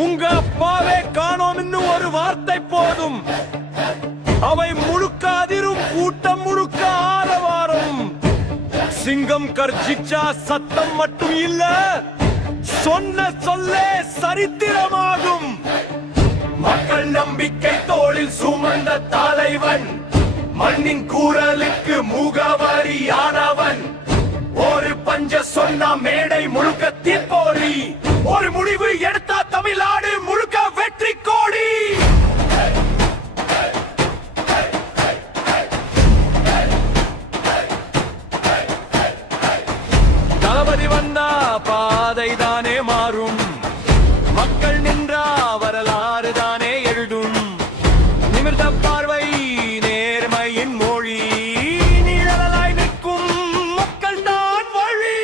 உங்க அப்பாவே காணோம் இன்னும் ஒரு வார்த்தை போதும். அவை முழுக்க அதிரும், கூட்டம் முழுக்க ஆரவாரம். சிங்கம் கர்ஜிச்சா சத்தம் மட்டும் இல்ல, சொன்ன சொல்லே சரித்திரமாகும். மக்கள் நம்பிக்கை தோளில் சுமந்த தலைவன், மண்ணின் கூறலுக்கு முகவரியானவன். ஒரு பஞ்ச சொன்னா மேடை முழுக்க தீப்போரி, ஒரு முடிவு எடுத்தா தமிழ்நாடு முழுக்க வெற்றி கோடி. தளபதி வந்தா பாதை தானே மாறும், மக்கள் நின்றா வரலாறு தானே எழுதும். நிமிர்ந்த பார்வை நேர்மையின் மொழி, நீழலாய் நிற்கும் மக்கள் தான் வழி.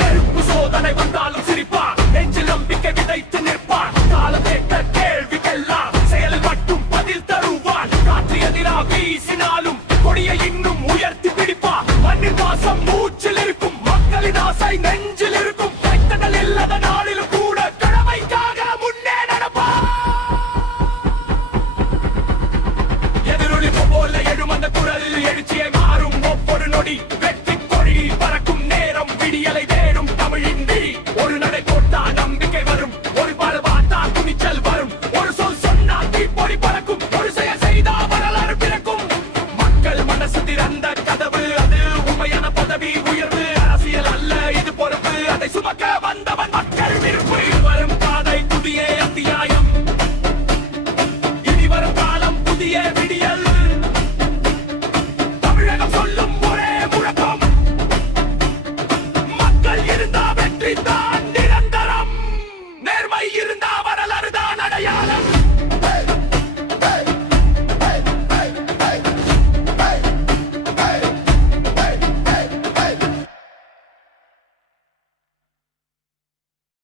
நெருப்பு சோதனை வந்தாலும் சிரிப்பார், நெஞ்சில் நம்பிக்கை விதைத்து நிற்பார். காலம் கேட்ட கேள்விக்கெல்லாம் செயலில் மட்டும் பதில் தருவார். காற்று எதிராக வீசினாலும் கொடியை இன்னும் உயர்த்தி பிடிப்பார். மண்ணின் வாசம் மூச்சில் இருக்கும், மக்களின் ஆசை நெஞ்சில் இருக்கும். கைத்தடல் இல்லாத நாளிலும் கூட கடமைக்காக முன்னே நடப்பார். எதிரொலி போல எழும் அந்த குரல் எழுச்சியை மாறும் ஒவ்வொரு நொடி. வெற்றி கொடி பறக்கும் நேரம், விடியலை தேடும் தமிழின் விழி. ஒரு நடை போட்டா நம்பிக்கை வரும், ஒரு பாடு பார்த்தா துணிச்சல் வரும். ஒரு சொல் சொன்னா தீப்பொறி பறக்கும், ஒரு செயல் செய்தா வரலாறு பிறக்கும். மக்கள் மனசு திறந்த கதவு, அது உண்மையான பதவி உயர்வு. அரசியல் அல்ல இது பொறுப்பு, அதை சுமக்க வந்தவன் மக்கள் விருப்பு. வரும் பாதை புதிய அத்தியாயம்.